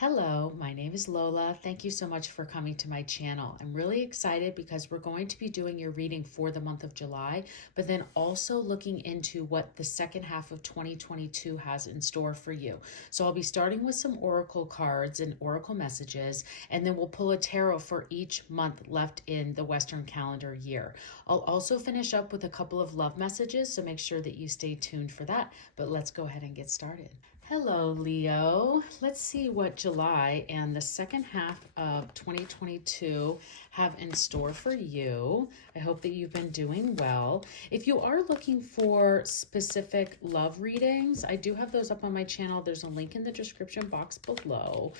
Hello, my name is Lola. Thank you so much for coming to my channel. I'm really excited because we're going to be doing your reading for the month of July, but then also looking into what the second half of 2022 has in store for you. So I'll be starting with some oracle cards and oracle messages, and then we'll pull a tarot for each month left in the Western calendar year. I'll also finish up with a couple of love messages, so make sure that you stay tuned for that. But let's go ahead and get started. Hello, Leo. Let's see what July and the second half of 2022 have in store for you. I hope that you've been doing well. If you are looking for specific love readings, I do have those up on my channel. There's a link in the description box below.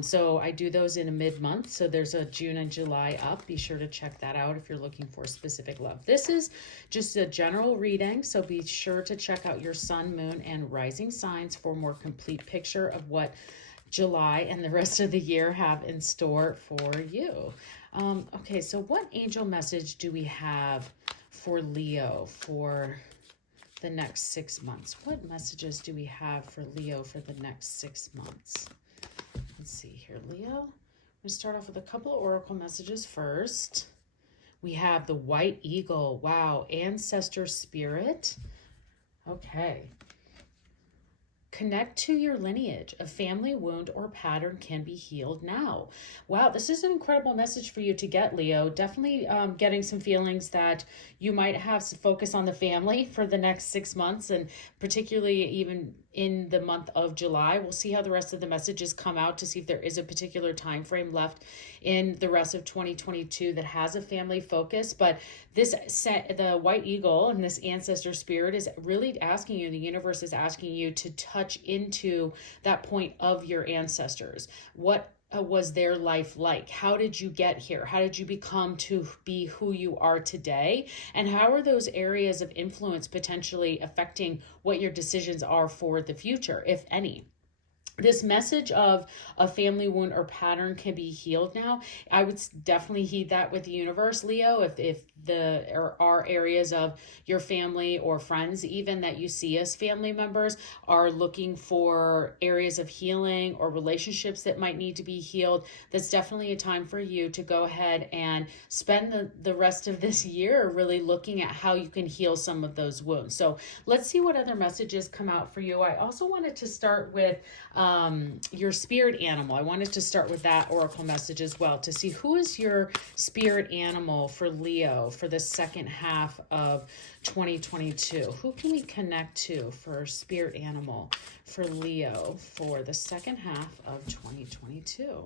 So I do those in a mid-month. So there's a June and July up. Be sure to check that out if you're looking for specific love. This is just a general reading, so be sure to check out your sun, moon, and rising signs for a more complete picture of what July and the rest of the year have in store for you. Okay, so what angel message do we have for Leo for the next 6 months? What messages do we have for Leo for the next 6 months? Let's see here, Leo. I'm going to start off with a couple of oracle messages first. We have the white eagle. Wow, ancestor spirit. Okay. Connect to your lineage. A family wound or pattern can be healed now. Wow, this is an incredible message for you to get, Leo. Definitely getting some feelings that you might have to focus on the family for the next 6 months, and particularly even in the month of July. We'll see how the rest of the messages come out to see if there is a particular time frame left in the rest of 2022 that has a family focus. But the white eagle and this ancestor spirit is really asking you, the universe is asking you to touch into that point of your ancestors. What was their life like? How did you get here? How did you become to be who you are today? And how are those areas of influence potentially affecting what your decisions are for the future, if any? This message of a family wound or pattern can be healed now. I would definitely heed that with the universe, Leo. If there are areas of your family or friends even that you see as family members are looking for areas of healing or relationships that might need to be healed, that's definitely a time for you to go ahead and spend the rest of this year really looking at how you can heal some of those wounds. So let's see what other messages come out for you. I also wanted to start with your spirit animal. I wanted to start with that oracle message as well to see who is your spirit animal for Leo for the second half of 2022. Who can we connect to for spirit animal for Leo for the second half of 2022?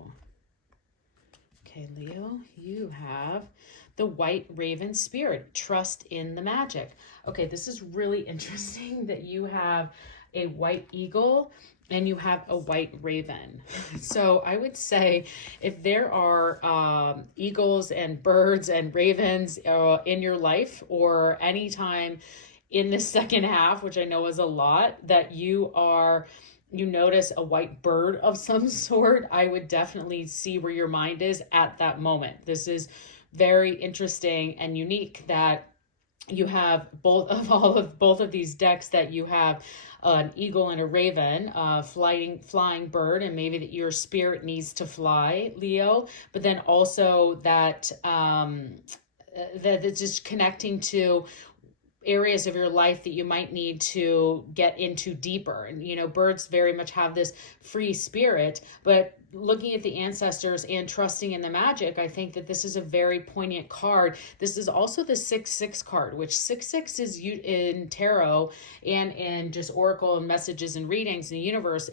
Okay, Leo, you have the white raven spirit. Trust in the magic. Okay, this is really interesting that you have a white eagle and you have a white raven. So I would say if there are eagles and birds and ravens in your life, or anytime in the second half, which I know is a lot, that you notice a white bird of some sort, I would definitely see where your mind is at that moment. This is very interesting and unique that you have both of these decks, that you have an eagle and a raven, flying bird, and maybe that your spirit needs to fly, Leo, but then also that that it's just connecting to areas of your life that you might need to get into deeper. And birds very much have this free spirit, but looking at the ancestors and trusting in the magic, I think that this is a very poignant card. This is also the 6-6 card, which 6-6 is in tarot and in just oracle and messages and readings in the universe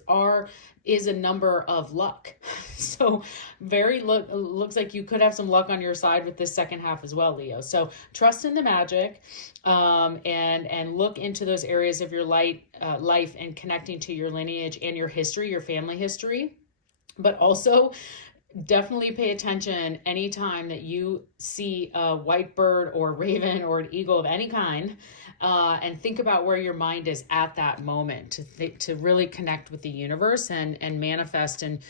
is a number of luck. So looks like you could have some luck on your side with this second half as well, Leo. So trust in the magic, and look into those areas of your life and connecting to your lineage and your history, your family history. But also definitely pay attention anytime that you see a white bird or raven or an eagle of any kind, and think about where your mind is at that moment to really connect with the universe and manifest and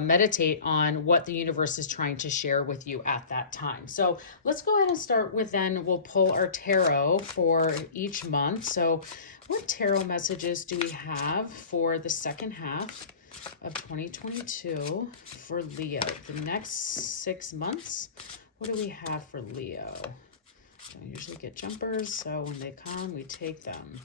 meditate on what the universe is trying to share with you at that time. So let's go ahead and start with, then we'll pull our tarot for each month. So what tarot messages do we have for the second half of 2022 for Leo. The next 6 months, what do we have for Leo? I don't usually get jumpers, so when they come, we take them.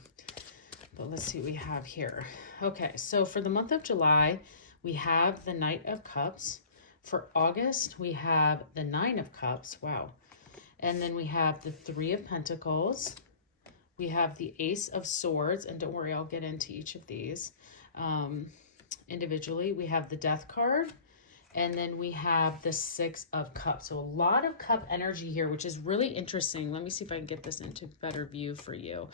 But let's see what we have here. Okay, so for the month of July, we have the Knight of Cups. For August, we have the Nine of Cups. Wow. And then we have the Three of Pentacles. We have the Ace of Swords. And don't worry, I'll get into each of these individually. We have the Death card. And then we have the Six of Cups. So a lot of cup energy here, which is really interesting. Let me see if I can get this into better view for you.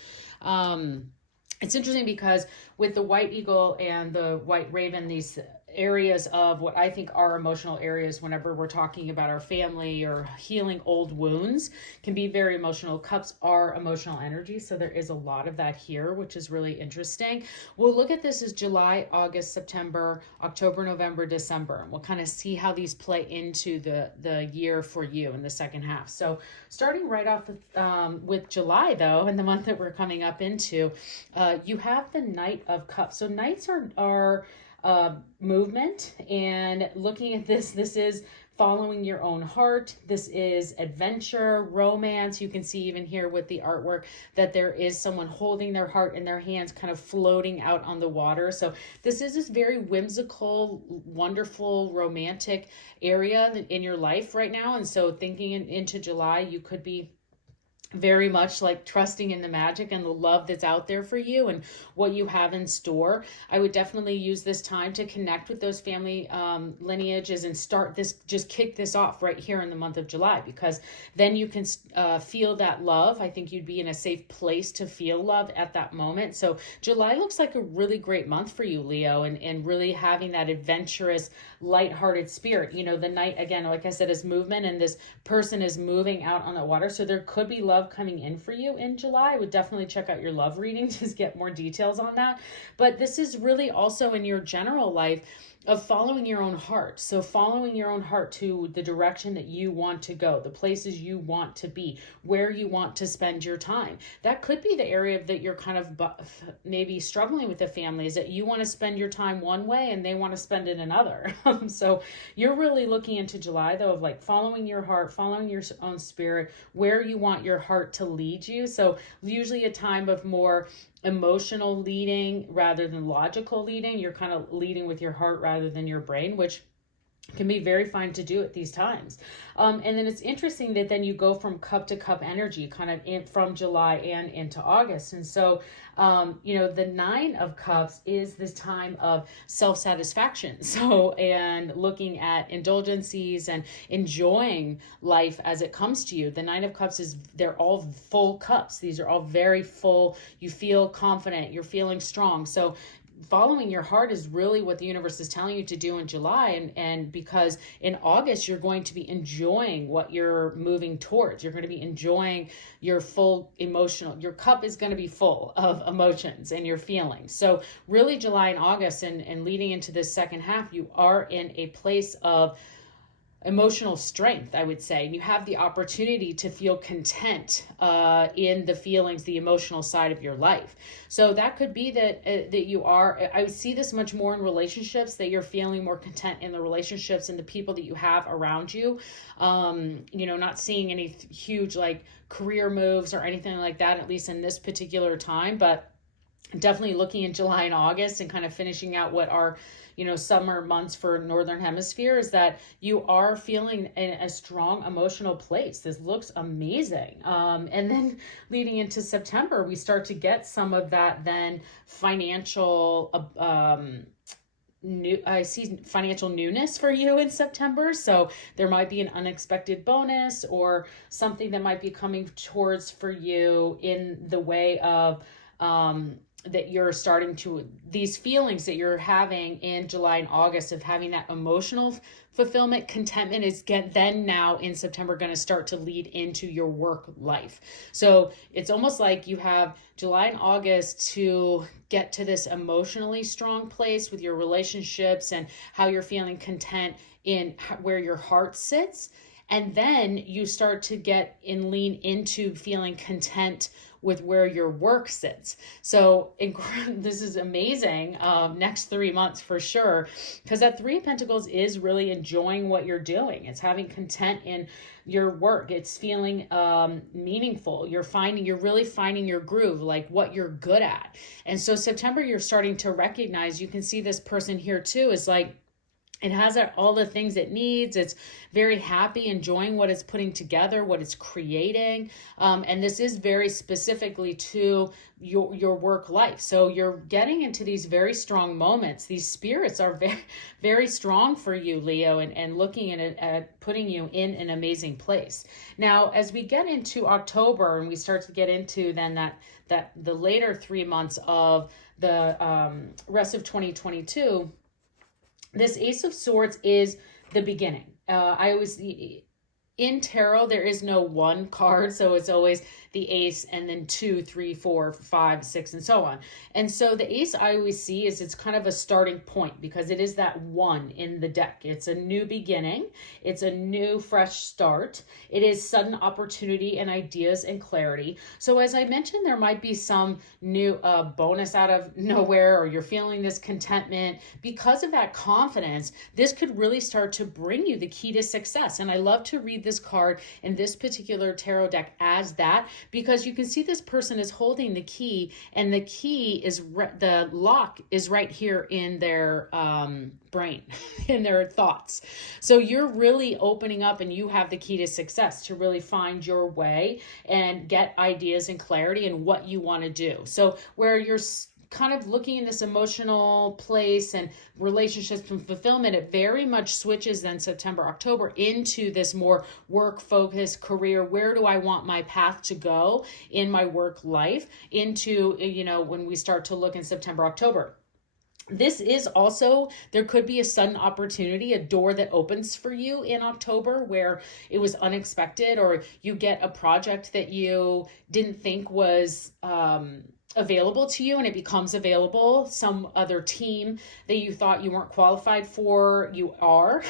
It's interesting because with the White Eagle and the White Raven, these areas of what I think are emotional areas whenever we're talking about our family or healing old wounds can be very emotional. Cups are emotional energy, so there is a lot of that here, which is really interesting. We'll look at this as July, August, September, October, November, December, and we'll kind of see how these play into the year for you in the second half. So starting right off with July, though, and the month that we're coming up into, you have the Knight of Cups. So Knights are movement, and looking at this is following your own heart. This is adventure, romance. You can see even here with the artwork that there is someone holding their heart in their hands, kind of floating out on the water. So this is this very whimsical, wonderful, romantic area in your life right now. And so thinking into July, you could be very much like trusting in the magic and the love that's out there for you and what you have in store. I would definitely use this time to connect with those family lineages and start this, just kick this off right here in the month of July, because then you can feel that love. I think you'd be in a safe place to feel love at that moment. So July looks like a really great month for you, Leo, and really having that adventurous, lighthearted spirit. You know, the Knight, again, like I said, is movement, and this person is moving out on the water. So there could be love coming in for you in July. I would definitely check out your love reading to get more details on that. But this is really also in your general life of following your own heart. So following your own heart to the direction that you want to go, the places you want to be, where you want to spend your time. That could be the area that you're kind of maybe struggling with the family, is that you want to spend your time one way and they want to spend it another. So you're really looking into July, though, of like following your heart, following your own spirit, where you want your heart to lead you. So usually a time of more emotional leading rather than logical leading. You're kind of leading with your heart rather than your brain, which can be very fine to do at these times. And then it's interesting that then you go from cup to cup energy kind of from July and into August. And so, you know, the Nine of Cups is this time of self-satisfaction. So, and looking at indulgences and enjoying life as it comes to you. The Nine of Cups they're all full cups. These are all very full. You feel confident. You're feeling strong. So following your heart is really what the universe is telling you to do in July. And because in August, you're going to be enjoying what you're moving towards. You're going to be enjoying your full emotional, your cup is going to be full of emotions and your feelings. So really July and August and leading into this second half, you are in a place of emotional strength, I would say. And you have the opportunity to feel content in the feelings, the emotional side of your life. So that could be that you are, I would see this much more in relationships, that you're feeling more content in the relationships and the people that you have around you. You know, not seeing any huge like career moves or anything like that, at least in this particular time, but definitely looking in July and August and kind of finishing out what are, you know, summer months for Northern Hemisphere, is that you are feeling in a strong emotional place. This looks amazing. And then leading into September, we start to get some of that then financial, I see financial newness for you in September. So there might be an unexpected bonus or something that might be coming towards for you in the way of, that you're starting to, these feelings that you're having in July and August of having that emotional fulfillment, contentment is then now in September going to start to lead into your work life. So it's almost like you have July and August to get to this emotionally strong place with your relationships and how you're feeling content in where your heart sits. And then you start to get and lean into feeling content with where your work sits. So this is amazing. Next 3 months for sure, because that Three of Pentacles is really enjoying what you're doing. It's having content in your work. It's feeling meaningful. You're really finding your groove, like what you're good at. And so September, you're starting to recognize, you can see this person here too, is like, it has all the things it needs. It's very happy, enjoying what it's putting together, what it's creating. And this is very specifically to your work life. So you're getting into these very strong moments. These spirits are very, very strong for you, Leo, and looking at putting you in an amazing place. Now, as we get into October and we start to get into then that the later 3 months of the rest of 2022, this Ace of Swords is the beginning. In tarot, there is no one card, so it's always the ace and then 2, 3, 4, 5, 6, and so on. And so the ace I always see is it's kind of a starting point because it is that one in the deck. It's a new beginning. It's a new fresh start. It is sudden opportunity and ideas and clarity. So as I mentioned, there might be some new bonus out of nowhere, or you're feeling this contentment. Because of that confidence, this could really start to bring you the key to success. And I love to read this card in this particular tarot deck as that, because you can see this person is holding the key, and the key is the lock is right here in their brain, in their thoughts. So you're really opening up, and you have the key to success to really find your way and get ideas and clarity in what you want to do. So where you're kind of looking in this emotional place and relationships and fulfillment, it very much switches then September, October into this more work focused career. Where do I want my path to go in my work life? Into, when we start to look in September, October. This is also, there could be a sudden opportunity, a door that opens for you in October where it was unexpected, or you get a project that you didn't think was available to you and it becomes available. Some other team that you thought you weren't qualified for, you are.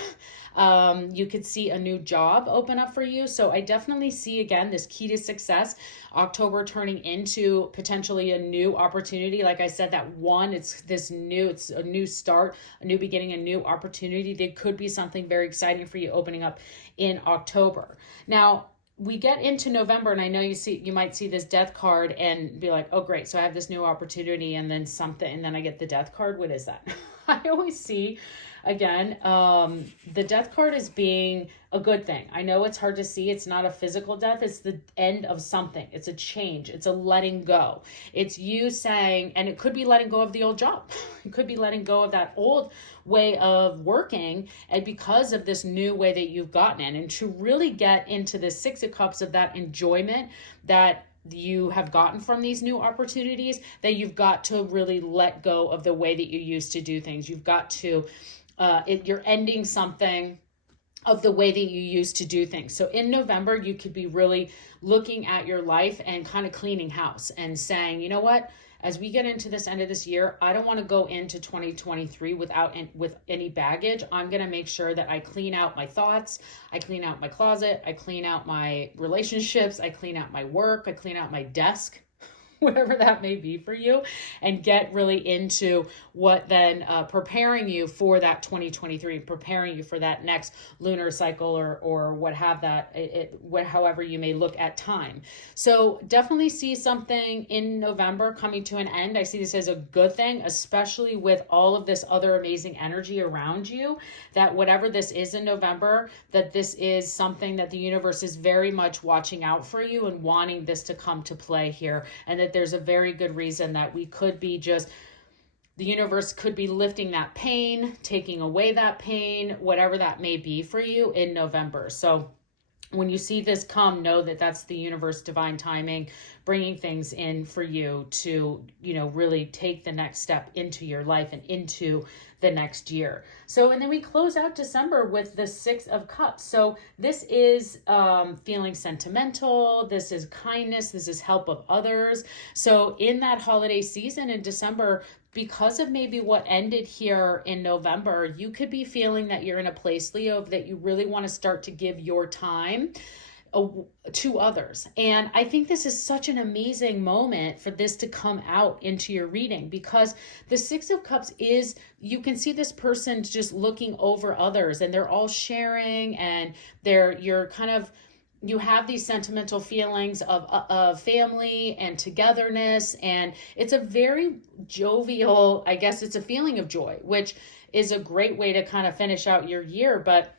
You could see a new job open up for you. So I definitely see, again, this key to success, October turning into potentially a new opportunity. Like I said, that one, it's a new start, a new beginning, a new opportunity. There could be something very exciting for you opening up in October. Now, we get into November, and I know you might see this death card and be like, oh, great. So I have this new opportunity, and then something, and then I get the death card. What is that? I always see, again, the death card as being a good thing. I know it's hard to see. It's not a physical death. It's the end of something. It's a change. It's a letting go. It's you saying, and it could be letting go of the old job. It could be letting go of that old way of working, and because of this new way that you've gotten in, and to really get into the Six of Cups of that enjoyment that you have gotten from these new opportunities, that you've got to really let go of the way that you used to do things. You've got to, you're ending something of the way that you used to do things. So in November, you could be really looking at your life and kind of cleaning house and saying, you know what? As we get into this end of this year, I don't want to go into 2023 with any baggage. I'm going to make sure that I clean out my thoughts. I clean out my closet. I clean out my relationships. I clean out my work. I clean out my desk, whatever that may be for you, and get really into what then preparing you for that 2023, preparing you for that next lunar cycle or what have that, however you may look at time. So definitely see something in November coming to an end. I see this as a good thing, especially with all of this other amazing energy around you, that whatever this is in November, that this is something that the universe is very much watching out for you and wanting this to come to play here, and that there's a very good reason that we could be the universe could be lifting that pain, taking away that pain, whatever that may be for you in November. So when you see this come, know that that's the universe, divine timing, bringing things in for you to, really take the next step into your life and into the next year. So, and then we close out December with the Six of Cups. So this is feeling sentimental. This is kindness. This is help of others. So in that holiday season in December, because of maybe what ended here in November, you could be feeling that you're in a place, Leo, that you really want to start to give your time uh, to others. And I think this is such an amazing moment for this to come out into your reading, because the Six of Cups is, you can see this person just looking over others, and they're all sharing, and you're kind of, you have these sentimental feelings of family and togetherness, and it's a very jovial, I guess it's a feeling of joy, which is a great way to kind of finish out your year. But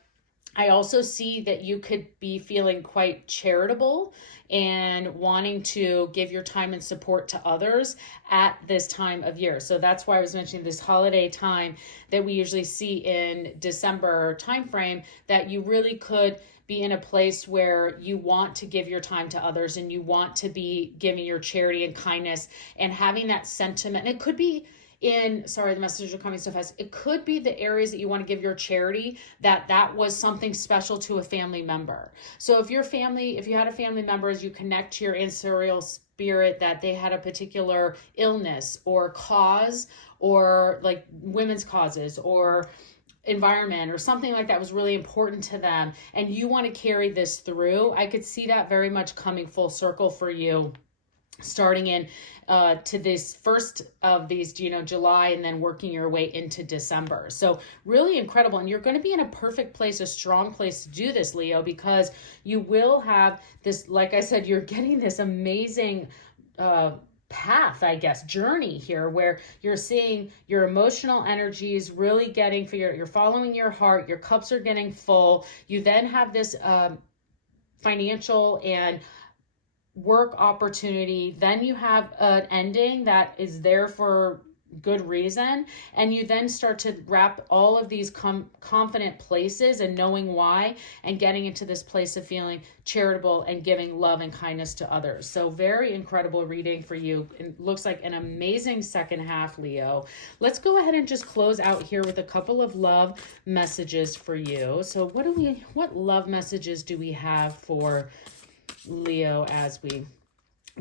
I also see that you could be feeling quite charitable and wanting to give your time and support to others at this time of year. So that's why I was mentioning this holiday time that we usually see in December timeframe, that you really could be in a place where you want to give your time to others, and you want to be giving your charity and kindness and having that sentiment. And it could be in, sorry, the messages are coming so fast. It could be the areas that you want to give your charity, that was something special to a family member. So if you had a family member, as you connect to your ancestral spirit, that they had a particular illness or cause, or like women's causes or environment or something like that was really important to them, and you want to carry this through, I could see that very much coming full circle for you, starting in to this first of these, July, and then working your way into December. So really incredible. And you're going to be in a perfect place, a strong place to do this, Leo, because you will have this, like I said, you're getting this amazing path, I guess, journey here, where you're seeing your emotional energies really getting you're following your heart, your cups are getting full. You then have this financial and work opportunity. Then you have an ending that is there for good reason, and you then start to wrap all of these confident places and knowing why, and getting into this place of feeling charitable and giving love and kindness to others. So very incredible reading for you. It looks like an amazing second half, Leo. Let's go ahead and just close out here with a couple of love messages for you. So what love messages do we have for Leo as we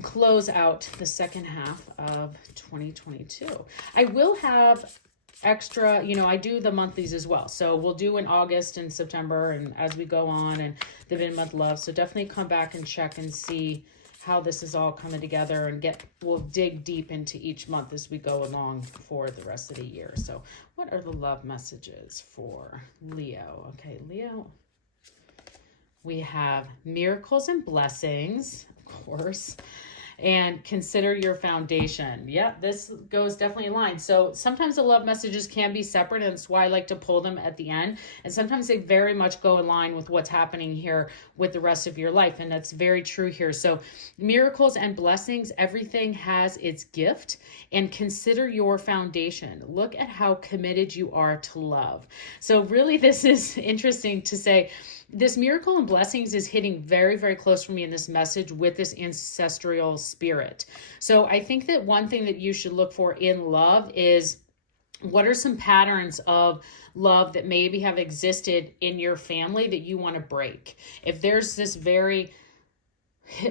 close out the second half of 2022? I will have extra, I do the monthlies as well. So we'll do in August and September and as we go on, and the mid-month love. So definitely come back and check and see how this is all coming together, and we'll dig deep into each month as we go along for the rest of the year. So what are the love messages for Leo? Okay, Leo. We have miracles and blessings, of course, and consider your foundation. Yeah, this goes definitely in line. So sometimes the love messages can be separate, and that's why I like to pull them at the end. And sometimes they very much go in line with what's happening here with the rest of your life. And that's very true here. So miracles and blessings, everything has its gift, and consider your foundation. Look at how committed you are to love. So really, this is interesting to say. This miracle and blessings is hitting very, very close for me in this message with this ancestral spirit. So I think that one thing that you should look for in love is, what are some patterns of love that maybe have existed in your family that you want to break? If there's this very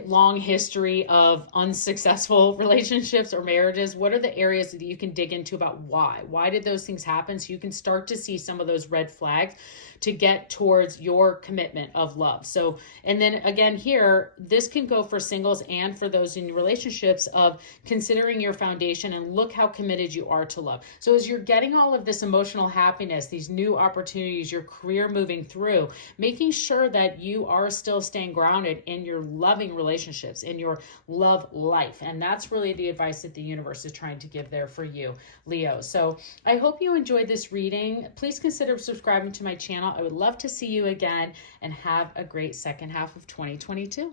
long history of unsuccessful relationships or marriages, what are the areas that you can dig into about why did those things happen, so you can start to see some of those red flags to get towards your commitment of love. So, and then again here, this can go for singles and for those in relationships, of considering your foundation and look how committed you are to love. So as you're getting all of this emotional happiness, these new opportunities, your career moving through, making sure that you are still staying grounded in your loving relationships, in your love life. And that's really the advice that the universe is trying to give there for you, Leo. So I hope you enjoyed this reading. Please consider subscribing to my channel. I would love to see you again, and have a great second half of 2022.